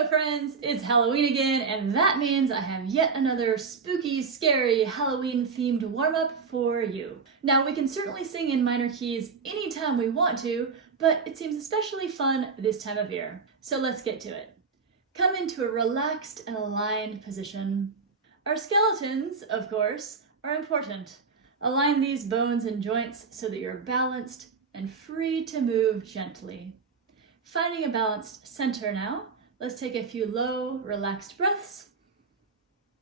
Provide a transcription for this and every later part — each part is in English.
Hello friends, it's Halloween again, and that means I have yet another spooky, scary, Halloween-themed warm-up for you. Now, we can certainly sing in minor keys anytime we want to, but it seems especially fun this time of year. So let's get to it. Come into a relaxed and aligned position. Our skeletons, of course, are important. Align these bones and joints so that you're balanced and free to move gently. Finding a balanced center now, let's take a few low, relaxed breaths,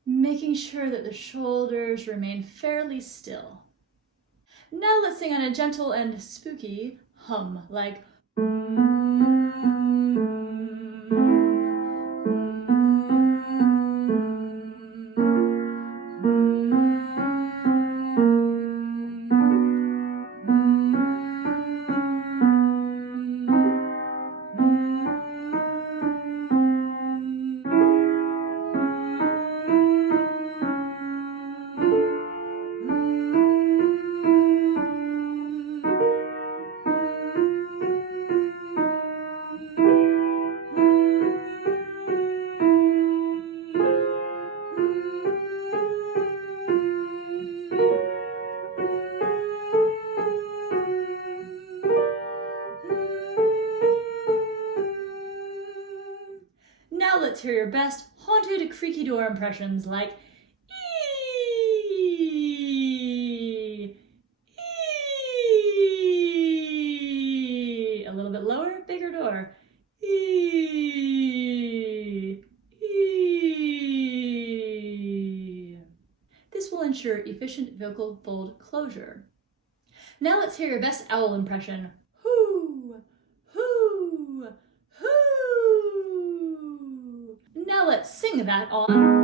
making sure that the shoulders remain fairly still. Now let's sing on a gentle and spooky hum, like Now let's hear your best haunted creaky door impressions like ee, ee. A little bit lower, bigger door. Ee, ee. This will ensure efficient vocal fold closure. Now let's hear your best owl impression. Now let's sing that on.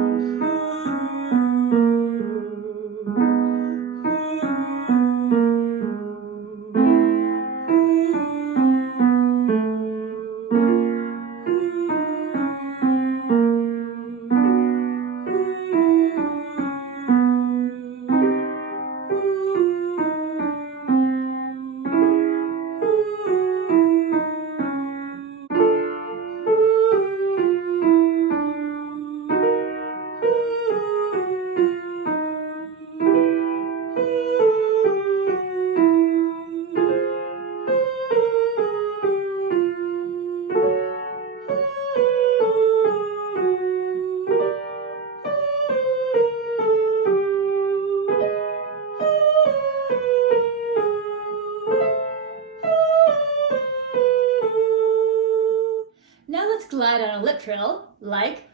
Now let's glide on a lip trill, like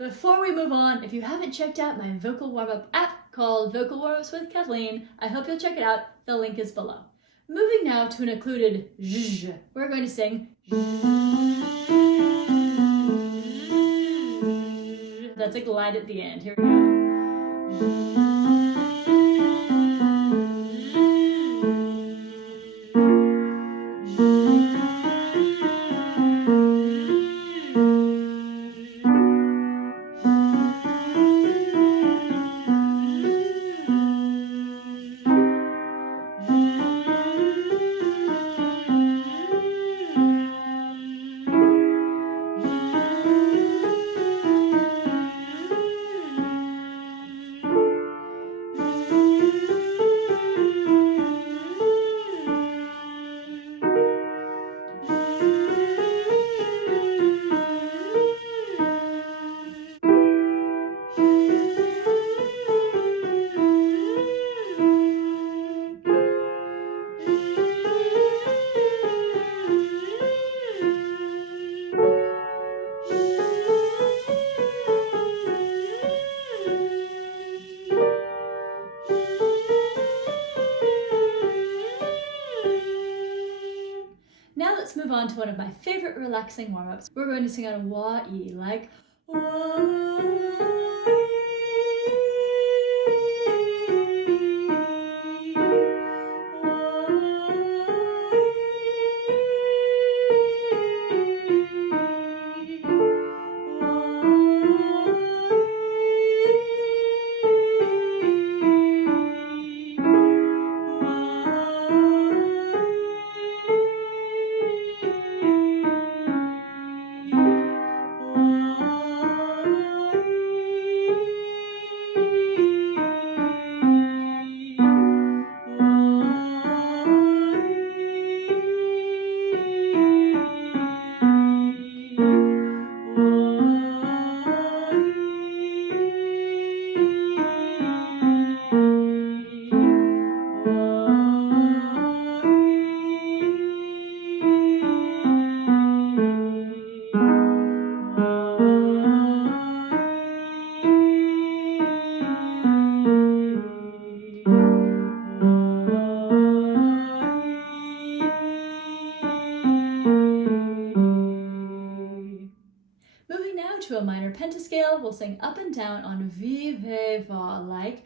Before we move on, if you haven't checked out my vocal warm-up app called Vocal Warmups with Kathleen, I hope you'll check it out. The link is below. Moving now to an occluded zh, we're going to sing zh. That's a glide at the end. Here we go. let's move on to one of my favorite relaxing warm-ups. We're going to sing on a wah-e, like wah-e. Moving now to a minor pentascale, we'll sing up and down on vi, ve, va, like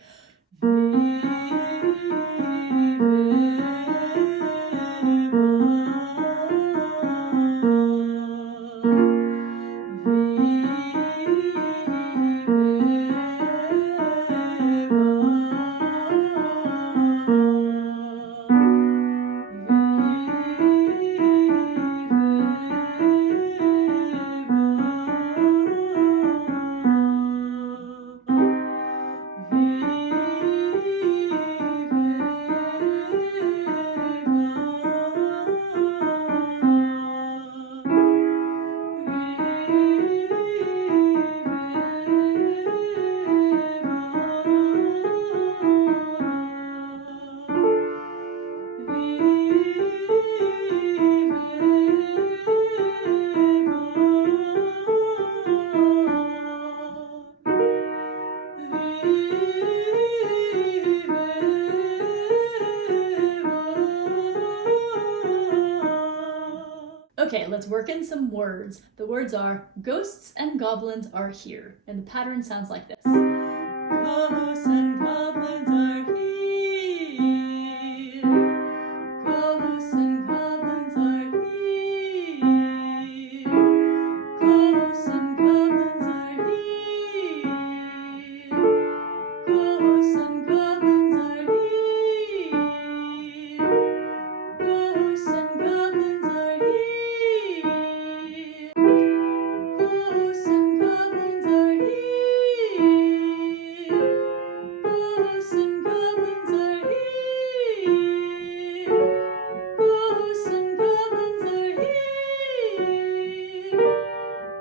Okay, let's work in some words. The words are ghosts and goblins are here, and the pattern sounds like this. Ghosts and goblins are here. Ghosts and goblins are here. Ghosts and goblins are here. Ghosts and goblins are here. Ghosts and goblins are here. Ghosts and goblins are here. Ghosts and goblins are here. Ghosts and goblins are here.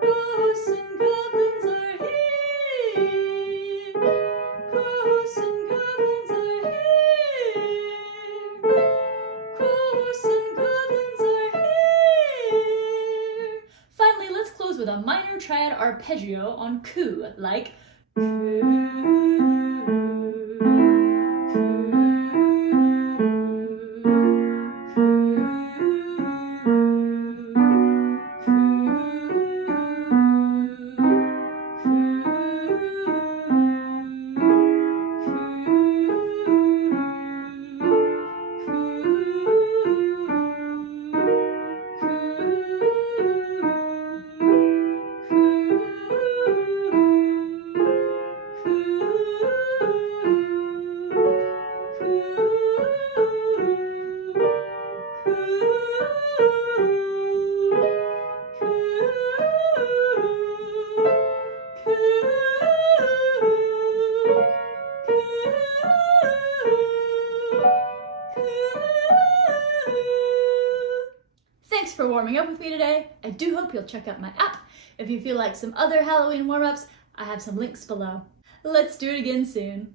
Ghosts and goblins are here. Ghosts and goblins are here. Ghosts and goblins are here. Finally, let's close with a minor triad arpeggio on ku, like Thanks for warming up with me today. I do hope you'll check out my app. If you feel like some other Halloween warm-ups, I have some links below. Let's do it again soon.